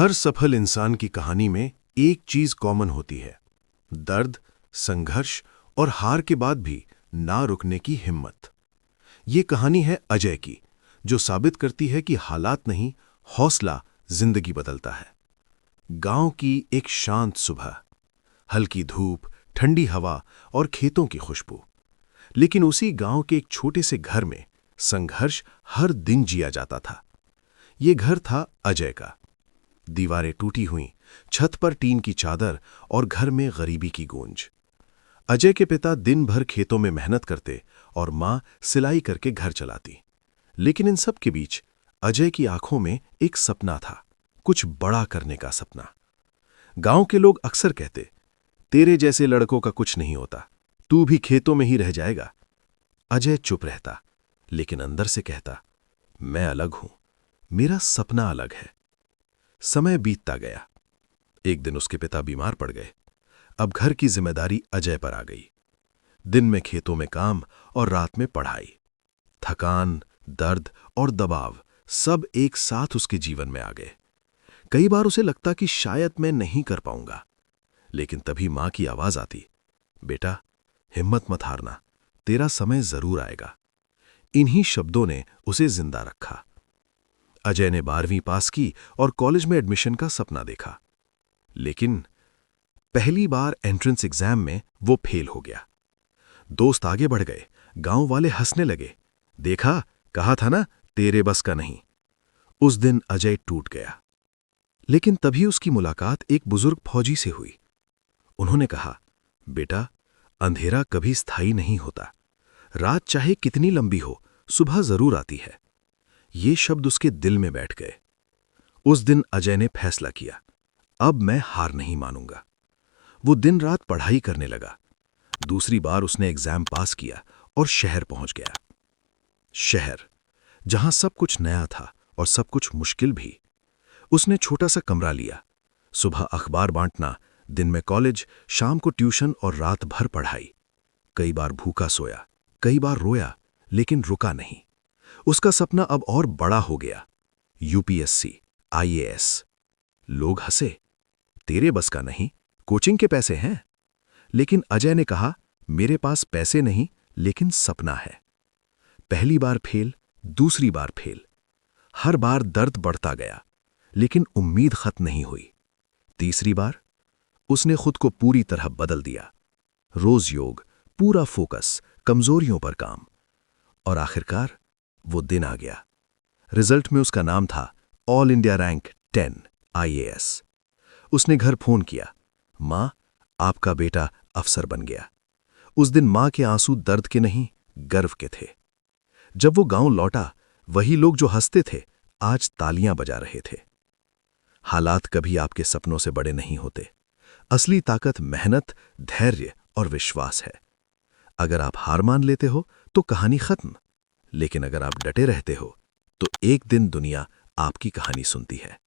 हर सफल इंसान की कहानी में एक चीज कॉमन होती है। दर्द, संघर्ष और हार के बाद भी ना रुकने की हिम्मत। ये कहानी है अजय की, जो साबित करती है कि हालात नहीं, हौसला जिंदगी बदलता है। गांव की एक शांत सुबह, हल्की धूप, ठंडी हवा और खेतों की खुशबू। लेकिन उसी गांव के एक छोटे से घर में संघर्ष हर दिन जिया जाता था। ये घर था अजय का। दीवारें टूटी हुईं, छत पर टीन की चादर और घर में गरीबी की गूंज। अजय के पिता दिन भर खेतों में मेहनत करते और मां सिलाई करके घर चलाती। लेकिन इन सब के बीच अजय की आंखों में एक सपना था, कुछ बड़ा करने का सपना। गांव के लोग अक्सर कहते, तेरे जैसे लड़कों का कुछ नहीं होता, तू भी खेतों में ही रह जाएगा। अजय चुप रहता, लेकिन अंदर से कहता, मैं अलग हूं, मेरा सपना अलग है। समय बीतता गया। एक दिन उसके पिता बीमार पड़ गए। अब घर की जिम्मेदारी अजय पर आ गई। दिन में खेतों में काम और रात में पढ़ाई। थकान, दर्द और दबाव सब एक साथ उसके जीवन में आ गए। कई बार उसे लगता कि शायद मैं नहीं कर पाऊंगा। लेकिन तभी मां की आवाज आती, बेटा, हिम्मत मत हारना, तेरा समय जरूर आएगा। इन्हीं शब्दों ने उसे जिंदा रखा। अजय ने 12वीं पास की और कॉलेज में एडमिशन का सपना देखा। लेकिन पहली बार एंट्रेंस एग्जाम में वो फेल हो गया। दोस्त आगे बढ़ गए, गांव वाले हंसने लगे। देखा, कहा था ना, तेरे बस का नहीं। उस दिन अजय टूट गया। लेकिन तभी उसकी मुलाकात एक बुजुर्ग फौजी से हुई। उन्होंने कहा, बेटा, अंधेरा कभी स्थायी नहीं होता। रात चाहे कितनी लंबी हो, सुबह जरूर आती है। ये शब्द उसके दिल में बैठ गए। उस दिन अजय ने फैसला किया, अब मैं हार नहीं मानूंगा। वो दिन रात पढ़ाई करने लगा। दूसरी बार उसने एग्जाम पास किया और शहर पहुंच गया। शहर, जहां सब कुछ नया था और सब कुछ मुश्किल भी। उसने छोटा सा कमरा लिया। सुबह अखबार बांटना, दिन में कॉलेज, शाम को ट्यूशन और रात भर पढ़ाई। कई बार भूखा सोया, कई बार रोया, लेकिन रुका नहीं। उसका सपना अब और बड़ा हो गया, यूपीएससी, आईएएस। लोग हंसे, तेरे बस का नहीं, कोचिंग के पैसे हैं। लेकिन अजय ने कहा, मेरे पास पैसे नहीं, लेकिन सपना है। पहली बार फेल, दूसरी बार फेल। हर बार दर्द बढ़ता गया, लेकिन उम्मीद खत्म नहीं हुई। तीसरी बार उसने खुद को पूरी तरह बदल दिया। रोज योग, पूरा फोकस, कमजोरियों पर काम। और आखिरकार वो दिन आ गया। रिजल्ट में उसका नाम था ऑल इंडिया रैंक 10 आईएएस। उसने घर फोन किया, मां, आपका बेटा अफसर बन गया। उस दिन मां के आंसू दर्द के नहीं, गर्व के थे। जब वो गांव लौटा, वही लोग जो हंसते थे आज तालियां बजा रहे थे। हालात कभी आपके सपनों से बड़े नहीं होते। असली ताकत मेहनत, धैर्य और विश्वास है। अगर आप हार मान लेते हो तो कहानी खत्म। लेकिन अगर आप डटे रहते हो तो एक दिन दुनिया आपकी कहानी सुनती है।